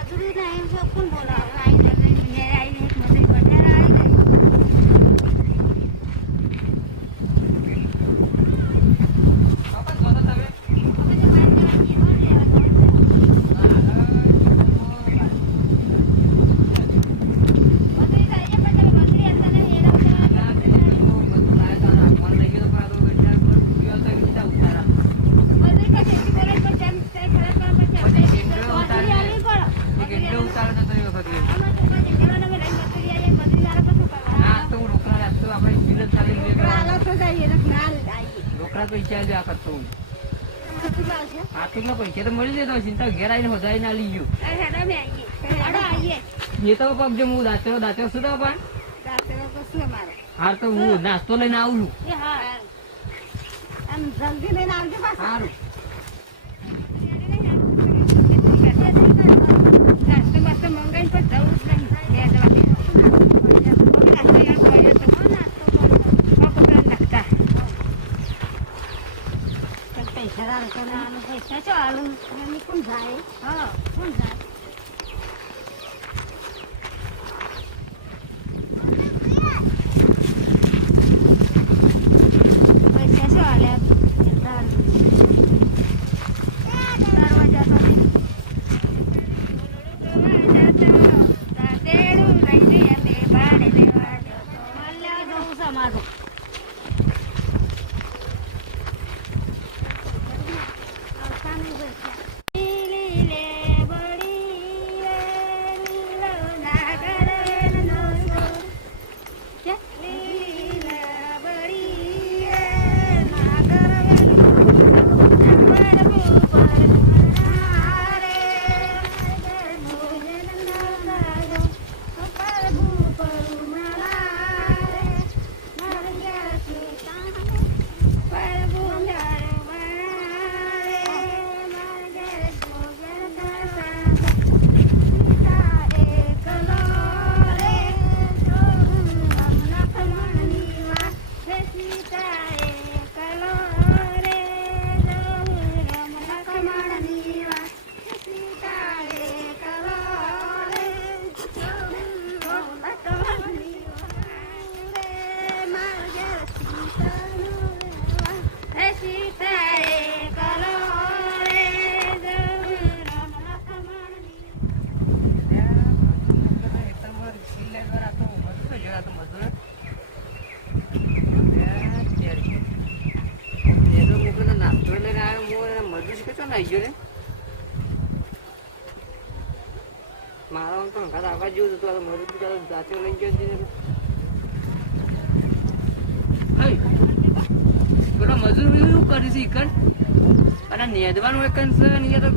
Dạ, cho nên là em sẽ không bỏ lỡ anh này. પૈસા તો મળી જાય ચિંતા ઘેર આવીને વધારી ના લઈ ગયું. એ તો હું દાંતેરો દાંતેરો શું તો પણ? તો હું નાસ્તો લઈને આવું છું. એ હા. આમ જલ્દી લઈને આવજો સારું નાસ્તો બાસ્તો મંગાવીને પણ જવું જ નહીં. બે દવા બે. મમ્મી નાસ્તો યાર કર્યો તો. હો, નાસ્તો કર્યો. હો, પકડ નાખતા. તો પૈસા રાખ. પૈસા ચાલુ કોણ જાય? હા, કોણ જાય? મારા તો ઘર આવવા જેવું હતું આ મજૂર જાતે લઈ ગયો છે ને. પેલો મજૂર શું કરી છે ઈકણ અને નેદવાનું એક છે ને એ તો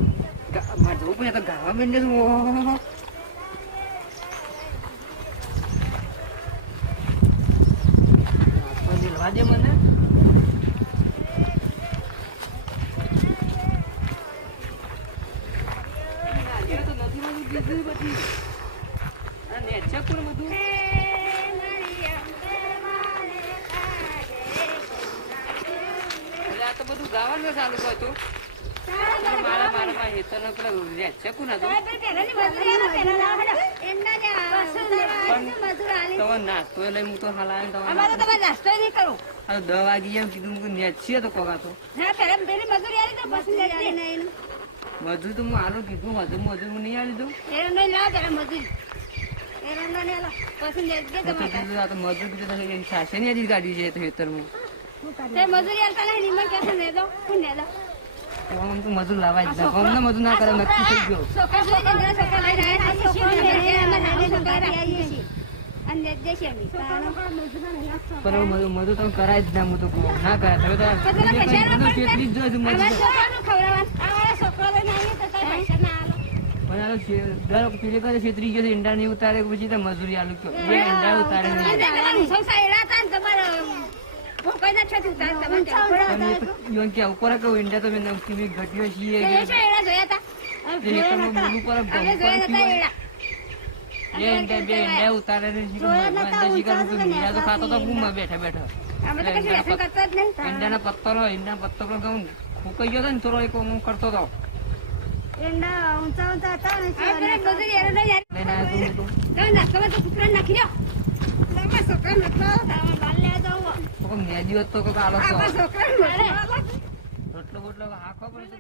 મારે પડે તો ગાવા બેન દિલવા દે મને નારિયેળ તો નથી મળ્યું બીજું બધી અને નેચા કોણ બધું એટલે આ તો બધું ગાવાનું ચાલુ હતું મારા મારા તમે નાસ્તો એટલે હું તો હાલ આવીને તમે નાસ્તો નહીં કરો આ દસ વાગી એમ કીધું હું હતો કોકા તો મજૂરી તો તો હું આલું કીધું મજૂર મજૂર હું નહીં આવી દઉં. મજૂરી એરંડો નહીં લાવો. પછી લેતી તો તમારે કીધું આ તો મજૂર ગાડી છે તે મજૂરી લાવવા જ અમને મજૂર ના કરે નક્કી થઈ ગયો. પણ મજૂર મજૂર તમે કરાય જ ના હું તો ના કરાય. તમે તો તો તમે પૈસા ના બધું ચેતરી જ મજૂર દર પેલી કરે છેતરી ગયો ઈંડા નહીં ઉતારે પછી તો મજૂરી આલુ કયો? બે ઈંડા ઉતારે તો ઈંડા તો મેં નમકી ઘટ્યો છીએ તો? તો બેઠા બેઠા. અમે તો કશું વ્યસન કરતા જ નહીં. ઈંડાના પત્તરો ઈંડા પત્તરો કહું ફૂકાઈ ગયો હતો ને થોડો એક હું કરતો હતો પેલા મજૂરી એરંડો યાર. ને ખાઈને આવ્યો તો હું તમે નાસ્તો તો કૂતરાને નાખી દો તમે બાર લેવા જાઓ તો મેજી હોત તો આલો આપણા છોકરાને નતો અરે. આલો. રોટલો બોટલો હાંકવો પડે